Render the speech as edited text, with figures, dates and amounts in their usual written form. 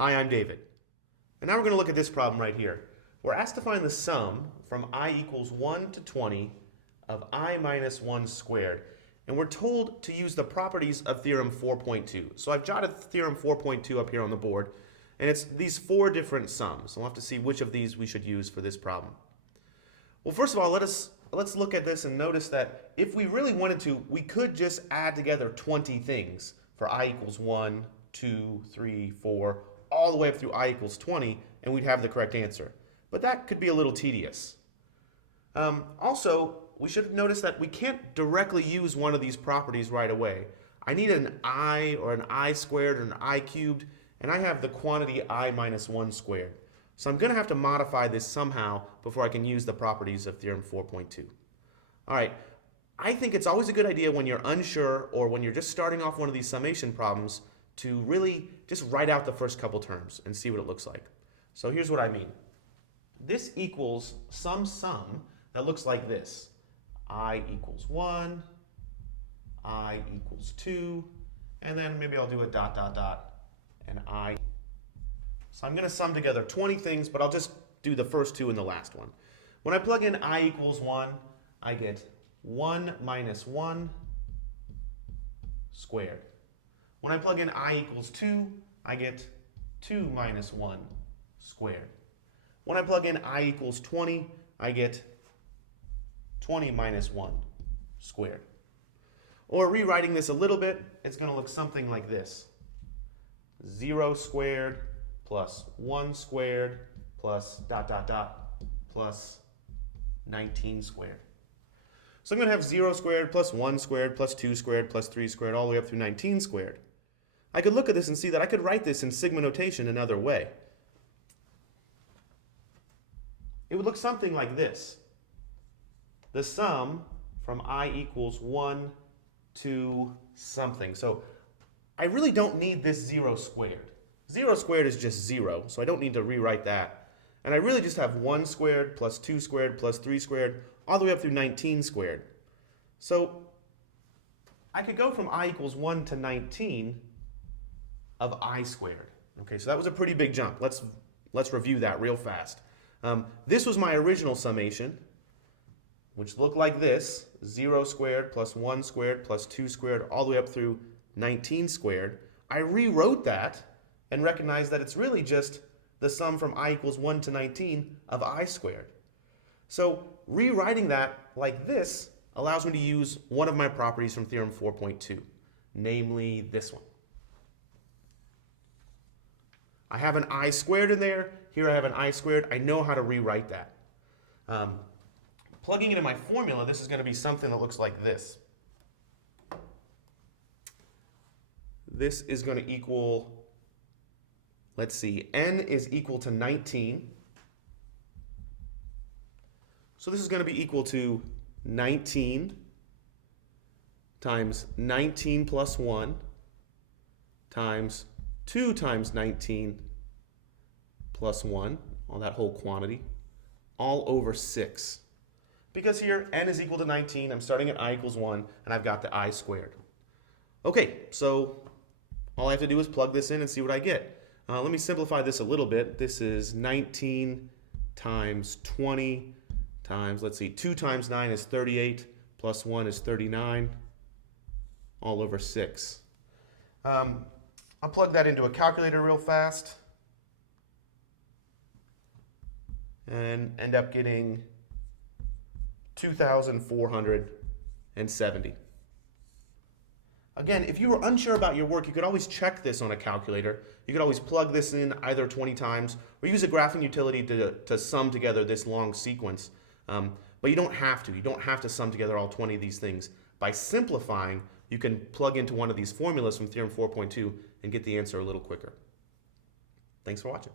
Hi, I'm David. And now we're going to look at this problem right here. We're asked to find the sum from I equals 1 to 20 of I minus 1 squared. And we're told to use the properties of theorem 4.2. So I've jotted theorem 4.2 up here on the board. And it's these four different sums. We'll have to see which of these we should use for this problem. Well, first of all, let's look at this and notice that if we really wanted to, we could just add together 20 things for I equals 1, 2, 3, 4, all the way up through I equals 20, and we'd have the correct answer. But that could be a little tedious. Also, we should notice that we can't directly use one of these properties right away. I need an I or an I squared or an I cubed, and I have the quantity I minus 1 squared. So I'm going to have to modify this somehow before I can use the properties of theorem 4.2. All right, I think it's always a good idea when you're unsure or when you're just starting off one of these summation problems to really just write out the first couple terms and see what it looks like. So here's what I mean. This equals some sum that looks like this. I equals 1, I equals 2, and then maybe I'll do a dot, dot, dot, and I. So I'm going to sum together 20 things, but I'll just do the first two and the last one. When I plug in I equals 1, I get 1 minus 1 squared. When I plug in I equals 2, I get 2 minus 1 squared. When I plug in I equals 20, I get 20 minus 1 squared. Or rewriting this a little bit, it's going to look something like this. 0 squared plus 1 squared plus dot, dot, dot plus 19 squared. So I'm going to have 0 squared plus 1 squared plus 2 squared plus 3 squared all the way up through 19 squared. I could look at this and see that I could write this in sigma notation another way. It would look something like this. The sum from I equals 1 to something. So I really don't need this 0 squared. 0 squared is just 0, so I don't need to rewrite that. And I really just have 1 squared plus 2 squared plus 3 squared all the way up through 19 squared. So I could go from I equals 1 to 19 of I squared. Okay, so that was a pretty big jump. Let's review that real fast. This was my original summation, which looked like this. 0 squared plus 1 squared plus 2 squared all the way up through 19 squared. I rewrote that and recognized that it's really just the sum from I equals 1 to 19 of I squared. So rewriting that like this allows me to use one of my properties from theorem 4.2, namely this one. I have an I squared in there. Here I have an I squared. I know how to rewrite that. Plugging it in my formula, this is going to be something that looks like this. This is going to equal, let's see, n is equal to 19. So this is going to be equal to 19 times 19 plus 1 times 2 times 19 plus 1, all that whole quantity, all over 6. Because here n is equal to 19, I'm starting at I equals 1, and I've got the I squared. Okay, so all I have to do is plug this in and see what I get. Let me simplify this a little bit. This is 19 times 20 times, let's see, 2 times 9 is 38, plus 1 is 39, all over 6. I'll plug that into a calculator real fast and end up getting 2,470. Again, if you were unsure about your work, you could always check this on a calculator. You could always plug this in either 20 times or use a graphing utility to sum together this long sequence. But you don't have to. You don't have to sum together all 20 of these things. By simplifying, you can plug into one of these formulas from theorem 4.2 and get the answer a little quicker. Thanks for watching.